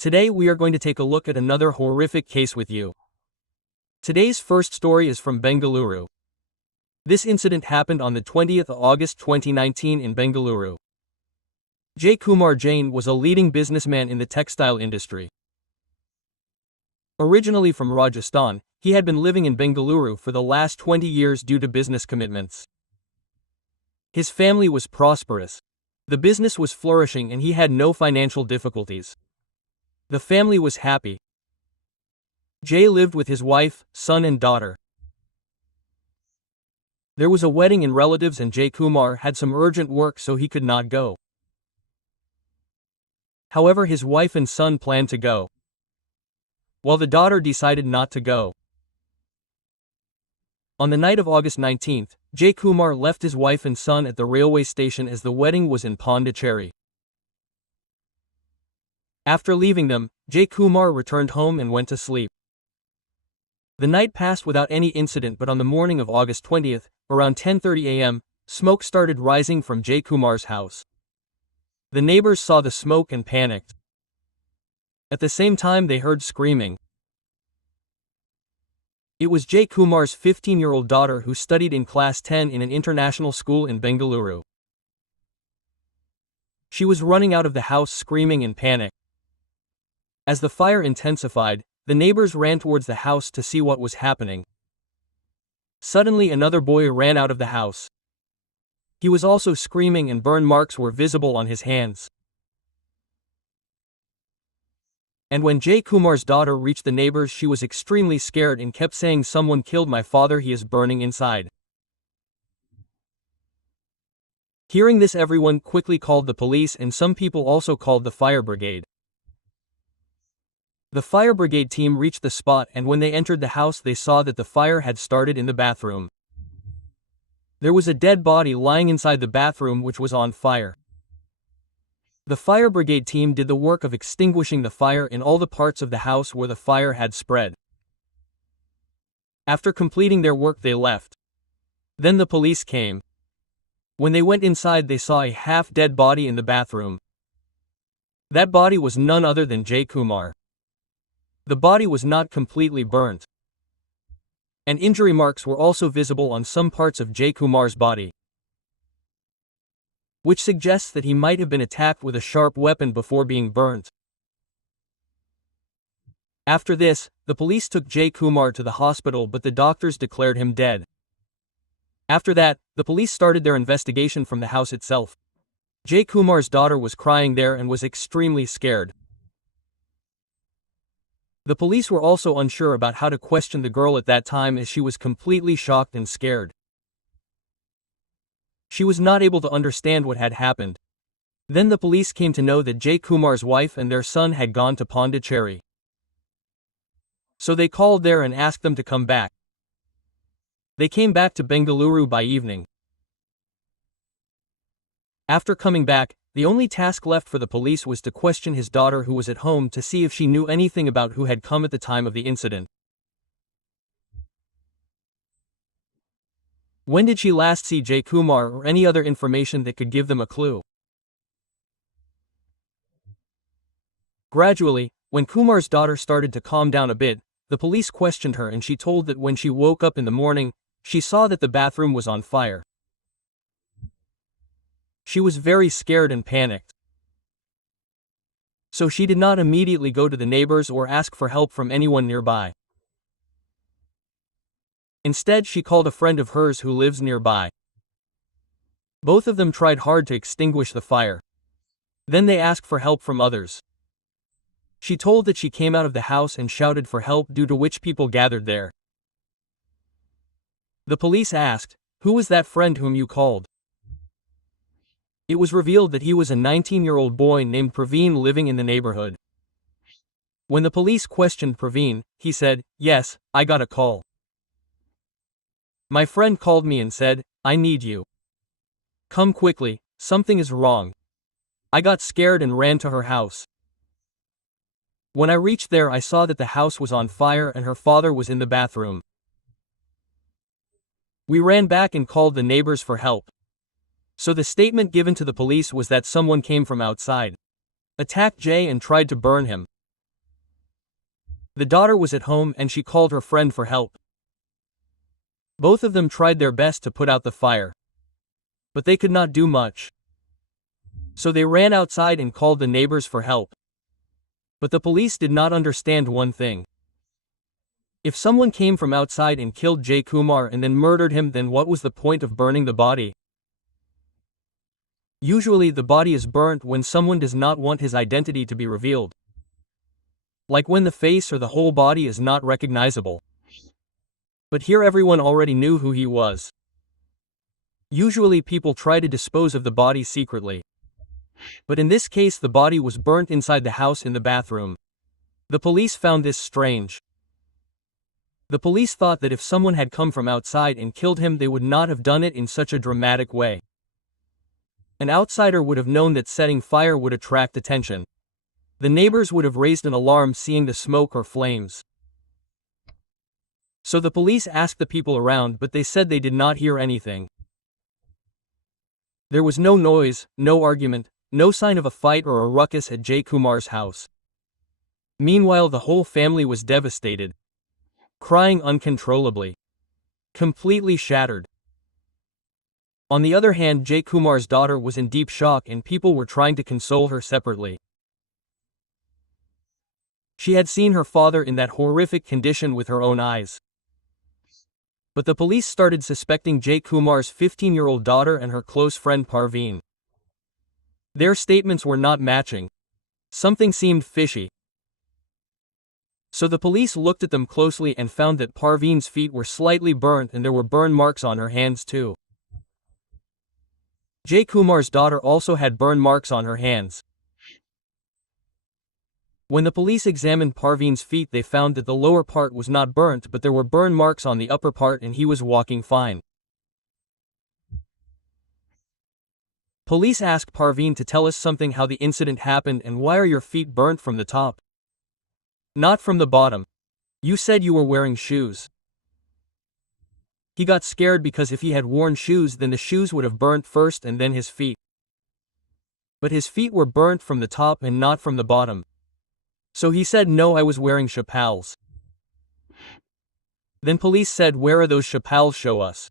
Today we are going to take a look at another horrific case with you. Today's first story is from Bengaluru. This incident happened on the 20th of August 2019 in Bengaluru. Jay Kumar Jain was a leading businessman in the textile industry. Originally from Rajasthan, he had been living in Bengaluru for the last 20 years due to business commitments. His family was prosperous. The business was flourishing and he had no financial difficulties. The family was happy. Jay lived with his wife, son and daughter. There was a wedding in relatives and Jay Kumar had some urgent work so he could not go. However, his wife and son planned to go, while the daughter decided not to go. On the night of August 19th, Jay Kumar left his wife and son at the railway station as the wedding was in Pondicherry. After leaving them, Jay Kumar returned home and went to sleep. The night passed without any incident, but on the morning of August 20th, around 10:30 a.m., smoke started rising from Jay Kumar's house. The neighbors saw the smoke and panicked. At the same time they heard screaming. It was Jay Kumar's 15-year-old daughter who studied in class 10 in an international school in Bengaluru. She was running out of the house screaming in panic. As the fire intensified, the neighbors ran towards the house to see what was happening. Suddenly another boy ran out of the house. He was also screaming and burn marks were visible on his hands. And when Jay Kumar's daughter reached the neighbors, she was extremely scared and kept saying, "Someone killed my father, he is burning inside." Hearing this, everyone quickly called the police and some people also called the fire brigade. The fire brigade team reached the spot, and when they entered the house they saw that the fire had started in the bathroom. There was a dead body lying inside the bathroom which was on fire. The fire brigade team did the work of extinguishing the fire in all the parts of the house where the fire had spread. After completing their work they left. Then the police came. When they went inside they saw a half-dead body in the bathroom. That body was none other than Jay Kumar. The body was not completely burnt, and injury marks were also visible on some parts of Jay Kumar's body, which suggests that he might have been attacked with a sharp weapon before being burnt. After this, the police took Jay Kumar to the hospital, but the doctors declared him dead. After that, the police started their investigation from the house itself. Jay Kumar's daughter was crying there and was extremely scared. The police were also unsure about how to question the girl at that time, as she was completely shocked and scared. She was not able to understand what had happened. Then the police came to know that Jay Kumar's wife and their son had gone to Pondicherry. So they called there and asked them to come back. They came back to Bengaluru by evening. After coming back, the only task left for the police was to question his daughter, who was at home, to see if she knew anything about who had come at the time of the incident. When did she last see Jay Kumar, or any other information that could give them a clue? Gradually, when Kumar's daughter started to calm down a bit, the police questioned her and she told that when she woke up in the morning, she saw that the bathroom was on fire. She was very scared and panicked. So she did not immediately go to the neighbors or ask for help from anyone nearby. Instead, she called a friend of hers who lives nearby. Both of them tried hard to extinguish the fire. Then they asked for help from others. She told that she came out of the house and shouted for help, due to which people gathered there. The police asked, "Who was that friend whom you called?" It was revealed that he was a 19-year-old boy named Praveen living in the neighborhood. When the police questioned Praveen, he said, "Yes, I got a call. My friend called me and said, 'I need you. Come quickly, something is wrong.' I got scared and ran to her house. When I reached there I saw that the house was on fire and her father was in the bathroom. We ran back and called the neighbors for help. So the statement given to the police was that someone came from outside, attacked Jay and tried to burn him. The daughter was at home and she called her friend for help. Both of them tried their best to put out the fire, but they could not do much. So they ran outside and called the neighbors for help. But the police did not understand one thing. If someone came from outside and killed Jay Kumar and then murdered him, then what was the point of burning the body? Usually the body is burnt when someone does not want his identity to be revealed. Like when the face or the whole body is not recognizable. But here everyone already knew who he was. Usually people try to dispose of the body secretly. But in this case the body was burnt inside the house in the bathroom. The police found this strange. The police thought that if someone had come from outside and killed him, they would not have done it in such a dramatic way. An outsider would have known that setting fire would attract attention. The neighbors would have raised an alarm seeing the smoke or flames. So the police asked the people around, but they said they did not hear anything. There was no noise, no argument, no sign of a fight or a ruckus at Jay Kumar's house. Meanwhile, the whole family was devastated, crying uncontrollably, completely shattered. On the other hand, Jay Kumar's daughter was in deep shock and people were trying to console her separately. She had seen her father in that horrific condition with her own eyes. But the police started suspecting Jay Kumar's 15-year-old daughter and her close friend Parveen. Their statements were not matching. Something seemed fishy. So the police looked at them closely and found that Parveen's feet were slightly burnt and there were burn marks on her hands too. Jay Kumar's daughter also had burn marks on her hands. When the police examined Parveen's feet, they found that the lower part was not burnt, but there were burn marks on the upper part and he was walking fine. Police asked Parveen to tell us something, how the incident happened, and why are your feet burnt from the top? Not from the bottom. You said you were wearing shoes. He got scared because if he had worn shoes, then the shoes would have burnt first and then his feet. But his feet were burnt from the top and not from the bottom. So he said, no, I was wearing chapals. Then police said, where are those chapals, show us.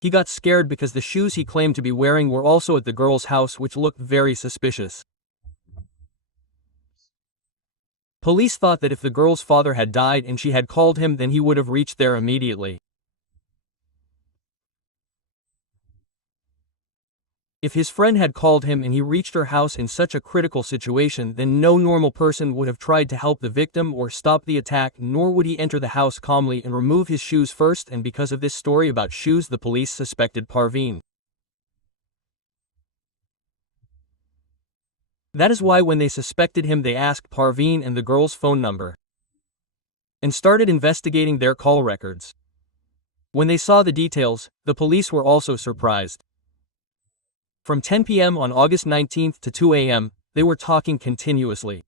He got scared because the shoes he claimed to be wearing were also at the girl's house, which looked very suspicious. Police thought that if the girl's father had died and she had called him, then he would have reached there immediately. If his friend had called him and he reached her house in such a critical situation, then no normal person would have tried to help the victim or stop the attack, nor would he enter the house calmly and remove his shoes first. And because of this story about shoes, the police suspected Parveen. That is why when they suspected him, they asked Parveen and the girl's phone number and started investigating their call records. When they saw the details, the police were also surprised. From 10 p.m. on August 19th to 2 a.m., they were talking continuously.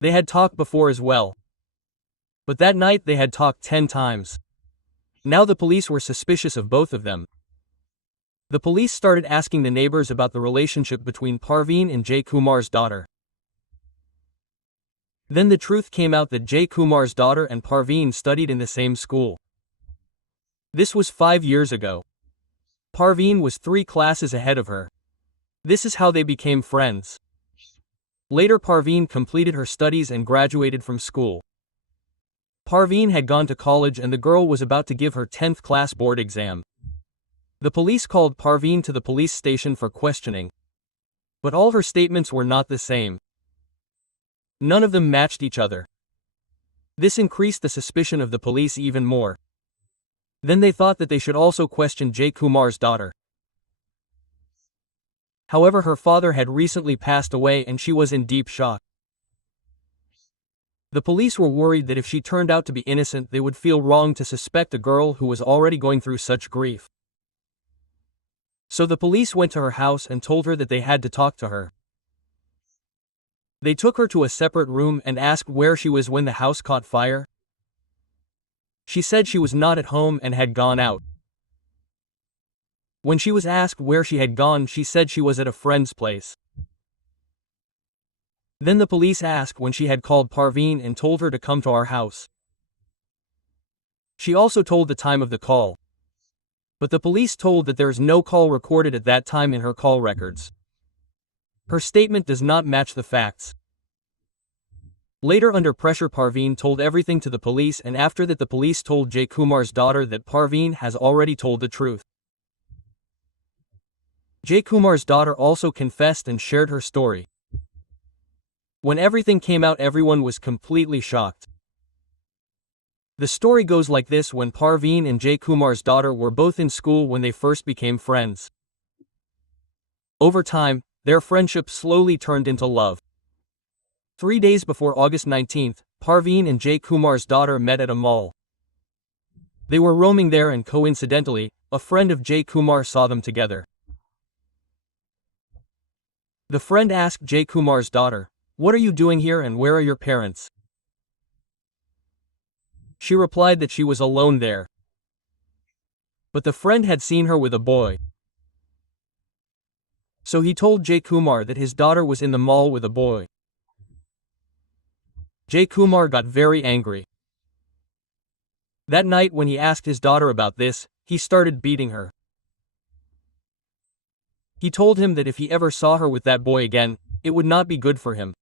They had talked before as well. But that night they had talked 10 times. Now the police were suspicious of both of them. The police started asking the neighbors about the relationship between Parveen and Jay Kumar's daughter. Then the truth came out that Jay Kumar's daughter and Parveen studied in the same school. This was 5 years ago. Parveen was 3 classes ahead of her. This is how they became friends. Later Parveen completed her studies and graduated from school. Parveen had gone to college and the girl was about to give her 10th class board exam. The police called Parveen to the police station for questioning. But all her statements were not the same. None of them matched each other. This increased the suspicion of the police even more. Then they thought that they should also question Jay Kumar's daughter. However, her father had recently passed away and she was in deep shock. The police were worried that if she turned out to be innocent, they would feel wrong to suspect a girl who was already going through such grief. So the police went to her house and told her that they had to talk to her. They took her to a separate room and asked where she was when the house caught fire. She said she was not at home and had gone out. When she was asked where she had gone, she said she was at a friend's place. Then the police asked when she had called Parveen and told her to come to our house. She also told the time of the call. But the police told that there is no call recorded at that time in her call records. Her statement does not match the facts. Later, under pressure, Parveen told everything to the police, and after that the police told Jay Kumar's daughter that Parveen has already told the truth. Jay Kumar's daughter also confessed and shared her story. When everything came out, everyone was completely shocked. The story goes like this: when Parveen and Jay Kumar's daughter were both in school when they first became friends. Over time, their friendship slowly turned into love. 3 days before August 19th, Parveen and Jay Kumar's daughter met at a mall. They were roaming there and coincidentally, a friend of Jay Kumar saw them together. The friend asked Jay Kumar's daughter, "What are you doing here and where are your parents?" She replied that she was alone there. But the friend had seen her with a boy. So he told Jay Kumar that his daughter was in the mall with a boy. Jay Kumar got very angry. That night, when he asked his daughter about this, he started beating her. He told him that if he ever saw her with that boy again, it would not be good for him.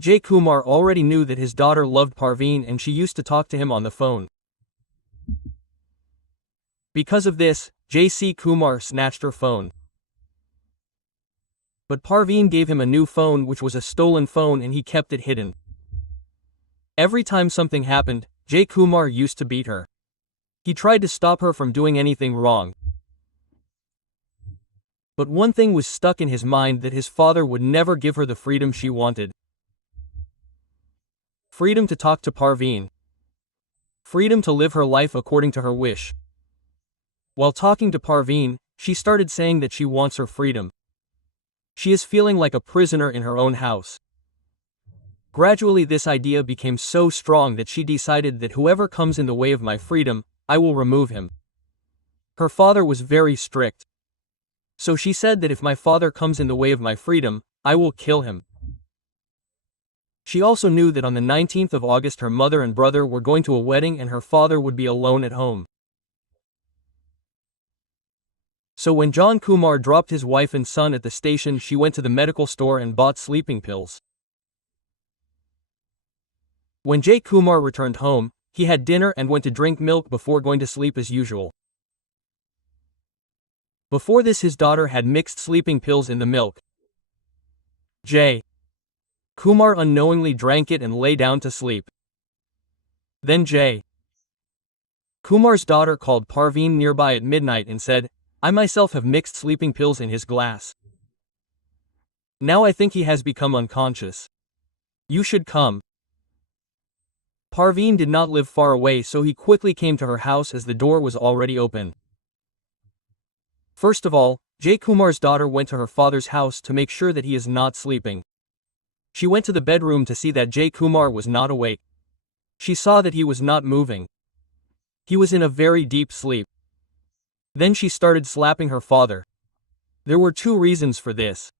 Jay Kumar already knew that his daughter loved Parveen and she used to talk to him on the phone. Because of this, J.C. Kumar snatched her phone. But Parveen gave him a new phone, which was a stolen phone, and he kept it hidden. Every time something happened, Jay Kumar used to beat her. He tried to stop her from doing anything wrong. But one thing was stuck in his mind, that his father would never give her the freedom she wanted. Freedom to talk to Parveen. Freedom to live her life according to her wish. While talking to Parveen, she started saying that she wants her freedom. She is feeling like a prisoner in her own house. Gradually, this idea became so strong that she decided that whoever comes in the way of my freedom, I will remove him. Her father was very strict. So she said that if my father comes in the way of my freedom, I will kill him. She also knew that on the 19th of August her mother and brother were going to a wedding and her father would be alone at home. So when John Kumar dropped his wife and son at the station, she went to the medical store and bought sleeping pills. When Jay Kumar returned home, he had dinner and went to drink milk before going to sleep as usual. Before this, his daughter had mixed sleeping pills in the milk. Jay Kumar unknowingly drank it and lay down to sleep. Then Jay Kumar's daughter called Parveen nearby at midnight and said, "I myself have mixed sleeping pills in his glass. Now I think he has become unconscious. You should come." Parveen did not live far away, so he quickly came to her house as the door was already open. First of all, Jay Kumar's daughter went to her father's house to make sure that he is not sleeping. She went to the bedroom to see that Jay Kumar was not awake. She saw that he was not moving. He was in a very deep sleep. Then she started slapping her father. There were two reasons for this.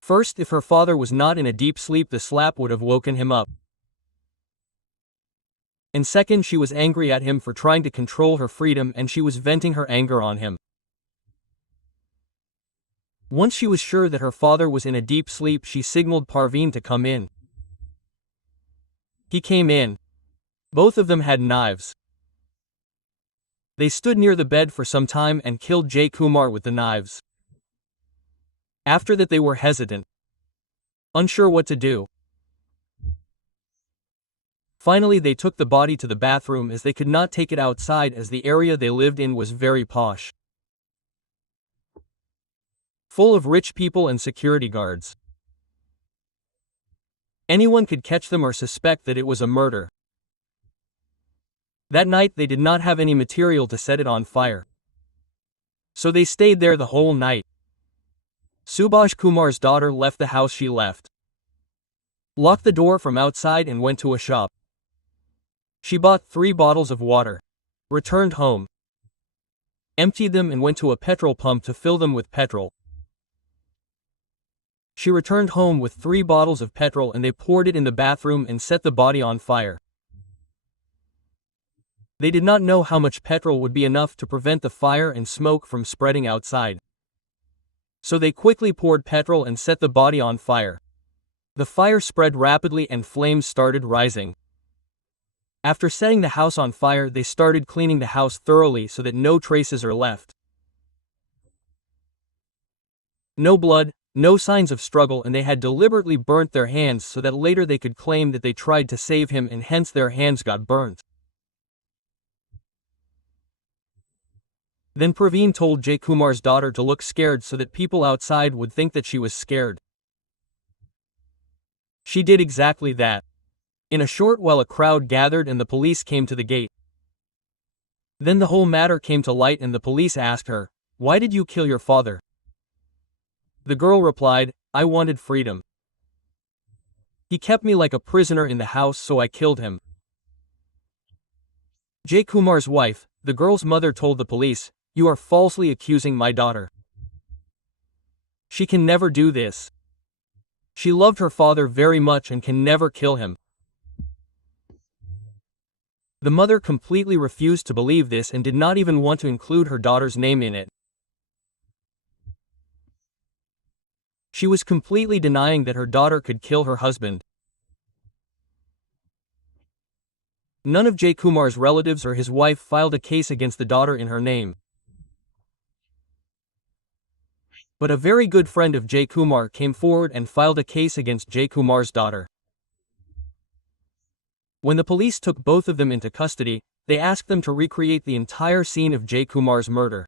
First, if her father was not in a deep sleep, the slap would have woken him up. And second, she was angry at him for trying to control her freedom and she was venting her anger on him. Once she was sure that her father was in a deep sleep, she signaled Parveen to come in. He came in. Both of them had knives. They stood near the bed for some time and killed Jay Kumar with the knives. After that, they were hesitant, unsure what to do. Finally, they took the body to the bathroom as they could not take it outside as the area they lived in was very posh, full of rich people and security guards. Anyone could catch them or suspect that it was a murder. That night they did not have any material to set it on fire. So they stayed there the whole night. Subhash Kumar's daughter left the house. She left, locked the door from outside and went to a shop. She bought 3 bottles of water, returned home, emptied them and went to a petrol pump to fill them with petrol. She returned home with 3 bottles of petrol and they poured it in the bathroom and set the body on fire. They did not know how much petrol would be enough to prevent the fire and smoke from spreading outside. So they quickly poured petrol and set the body on fire. The fire spread rapidly and flames started rising. After setting the house on fire, they started cleaning the house thoroughly so that no traces are left. No blood, no signs of struggle, and they had deliberately burnt their hands so that later they could claim that they tried to save him and hence their hands got burnt. Then Praveen told Jay Kumar's daughter to look scared so that people outside would think that she was scared. She did exactly that. In a short while a crowd gathered and the police came to the gate. Then the whole matter came to light and the police asked her, "Why did you kill your father?" The girl replied, "I wanted freedom. He kept me like a prisoner in the house, so I killed him." Jay Kumar's wife, the girl's mother, told the police, "You are falsely accusing my daughter. She can never do this. She loved her father very much and can never kill him." The mother completely refused to believe this and did not even want to include her daughter's name in it. She was completely denying that her daughter could kill her husband. None of Jay Kumar's relatives or his wife filed a case against the daughter in her name. But a very good friend of Jay Kumar came forward and filed a case against Jay Kumar's daughter. When the police took both of them into custody, they asked them to recreate the entire scene of Jay Kumar's murder.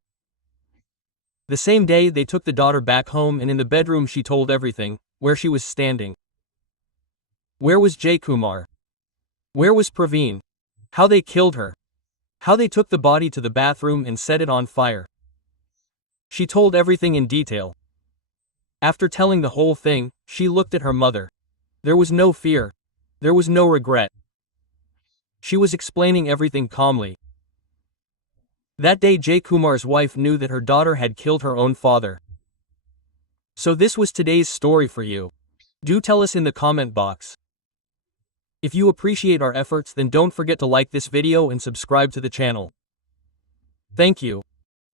The same day they took the daughter back home and in the bedroom she told everything, where she was standing. Where was Jay Kumar? Where was Praveen? How they killed her? How they took the body to the bathroom and set it on fire? She told everything in detail. After telling the whole thing, she looked at her mother. There was no fear. There was no regret. She was explaining everything calmly. That day Jay Kumar's wife knew that her daughter had killed her own father. So this was today's story for you. Do tell us in the comment box. If you appreciate our efforts, then don't forget to like this video and subscribe to the channel. Thank you.